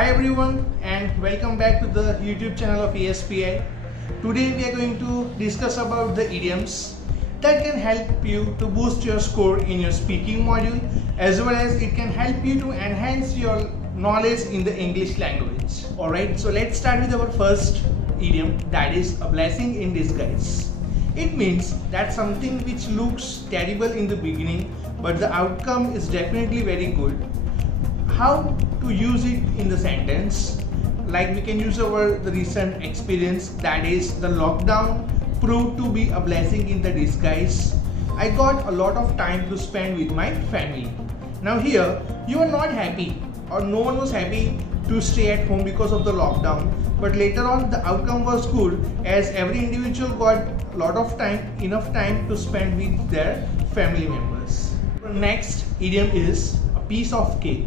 Hi everyone and welcome back to the YouTube channel of ESPI. Today we are going to discuss about the idioms that can help you to boost your score in your speaking module, as well as it can help you to enhance your knowledge in the English language. Alright, so let's start with our first idiom, that is a blessing in disguise. It means that something which looks terrible in the beginning but the outcome is definitely very good. How to use it in the sentence? Like we can use the recent experience, that is the lockdown proved to be a blessing in the disguise. I got a lot of time to spend with my family. Now here you are not happy, or no one was happy to stay at home because of the lockdown, but later on the outcome was good as every individual got a lot of time, enough time to spend with their family members. The next idiom is a piece of cake.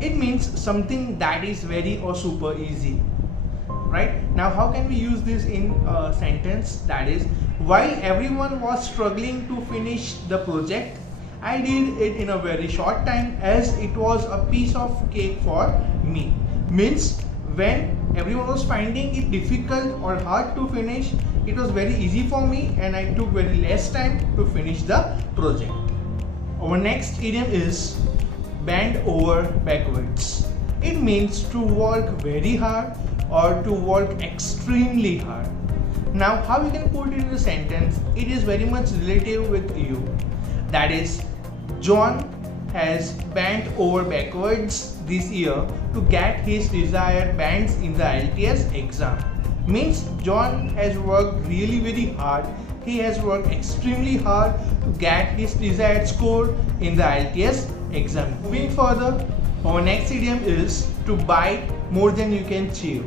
It means something that is very or super easy. Right? Now how can we use this in a sentence? That is, while everyone was struggling to finish the project, I did it in a very short time as it was a piece of cake for me. Means when everyone was finding it difficult or hard to finish, it was very easy for me and I took very less time to finish the project. Our next idiom is bend over backwards. It means to work very hard or to work extremely hard. Now how we can put it in a sentence? It is very much relative with you. That is, John has bent over backwards this year to get his desired bands in the IELTS exam. Means John has worked really very hard. He has worked extremely hard to get his desired score in the IELTS exam. Moving further, our next idiom is to bite more than you can chew.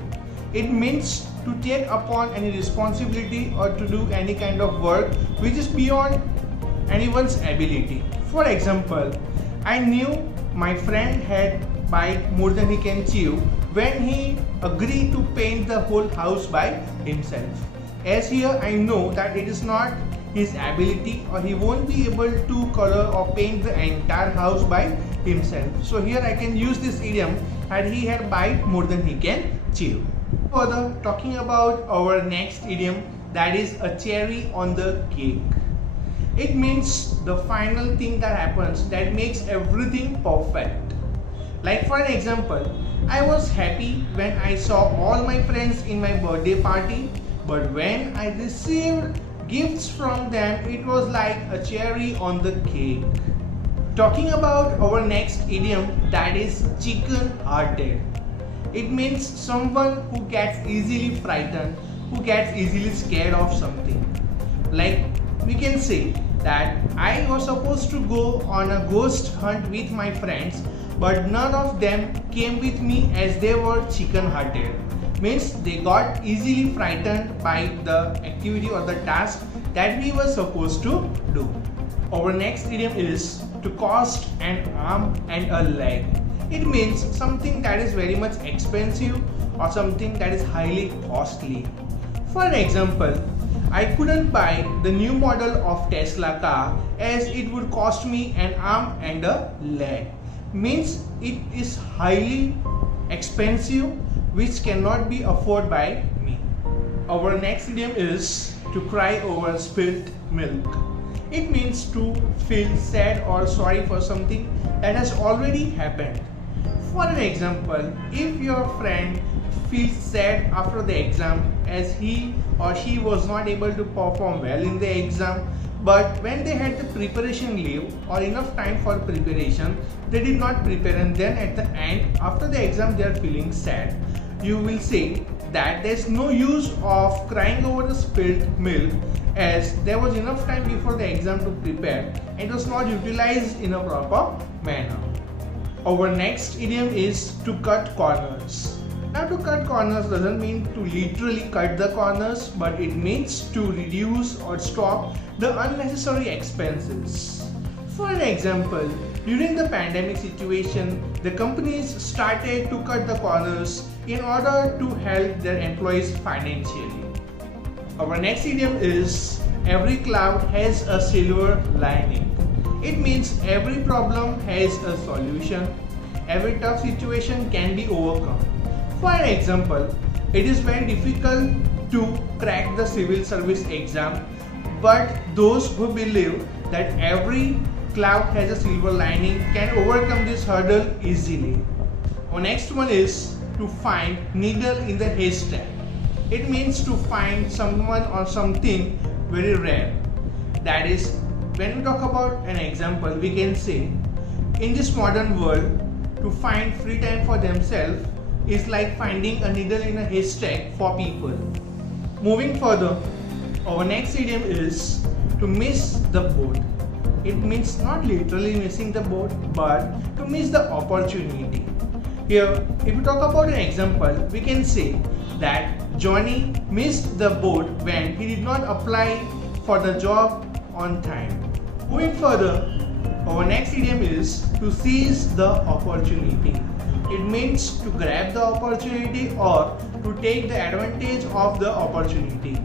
It means to take upon any responsibility or to do any kind of work which is beyond anyone's ability. For example, I knew my friend had bite more than he can chew when he agreed to paint the whole house by himself. As here I know that it is not his ability or he won't be able to color or paint the entire house by himself. So here I can use this idiom that he had bite more than he can chew. Further, talking about our next idiom, that is a cherry on the cake. It means the final thing that happens that makes everything perfect. Like for an example, I was happy when I saw all my friends in my birthday party, but when I received gifts from them, it was like a cherry on the cake. Talking about our next idiom, that is chicken-hearted. It means someone who gets easily frightened, who gets easily scared of something. Like we can say that I was supposed to go on a ghost hunt with my friends, but none of them came with me as they were chicken-hearted. Means they got easily frightened by the activity or the task that we were supposed to do. Our next idiom is to cost an arm and a leg. It means something that is very much expensive or something that is highly costly. For an example, I couldn't buy the new model of Tesla car as it would cost me an arm and a leg. Means it is highly expensive, which cannot be afforded by me. Our next idiom is to cry over spilt milk. It means to feel sad or sorry for something that has already happened. For an example, if your friend feels sad after the exam as he or she was not able to perform well in the exam, but when they had the preparation leave or enough time for preparation, they did not prepare, and then at the end after the exam they are feeling sad, you will say that there is no use of crying over the spilt milk as there was enough time before the exam to prepare and it was not utilized in a proper manner. Our next idiom is to cut corners. Now to cut corners doesn't mean to literally cut the corners, but it means to reduce or stop the unnecessary expenses. For an example, during the pandemic situation, the companies started to cut the corners in order to help their employees financially. Our next idiom is every cloud has a silver lining. It means every problem has a solution. every tough situation can be overcome. For an example, it is very difficult to crack the civil service exam, but those who believe that every cloud has a silver lining can overcome this hurdle easily. Our next one is to find needle in the haystack. It means to find someone or something very rare. That is, when we talk about an example, we can say, in this modern world, to find free time for themselves is like finding a needle in a haystack for people. Moving further, our next idiom is to miss the boat. It means not literally missing the boat, but to miss the opportunity. Here, if we talk about an example, we can say that Johnny missed the boat when he did not apply for the job on time. Moving further, our next idiom is to seize the opportunity. It means to grab the opportunity or to take the advantage of the opportunity.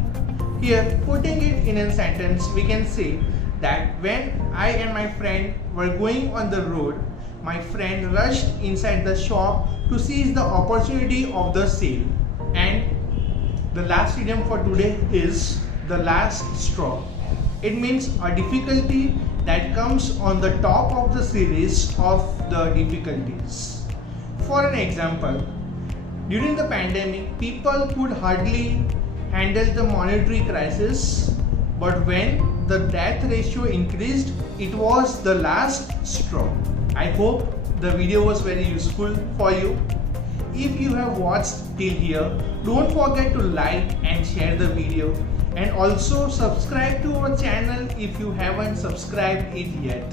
Here, putting it in a sentence, we can say that when I and my friend were going on the road, my friend rushed inside the shop to seize the opportunity of the sale. And the last idiom for today is the last straw. It means a difficulty that comes on the top of the series of the difficulties. For an example, during the pandemic, people could hardly handle the monetary crisis, but when the death ratio increased, it was the last straw. I hope the video was very useful for you. If you have watched till here, don't forget to like and share the video, and also subscribe to our channel if you haven't subscribed it yet.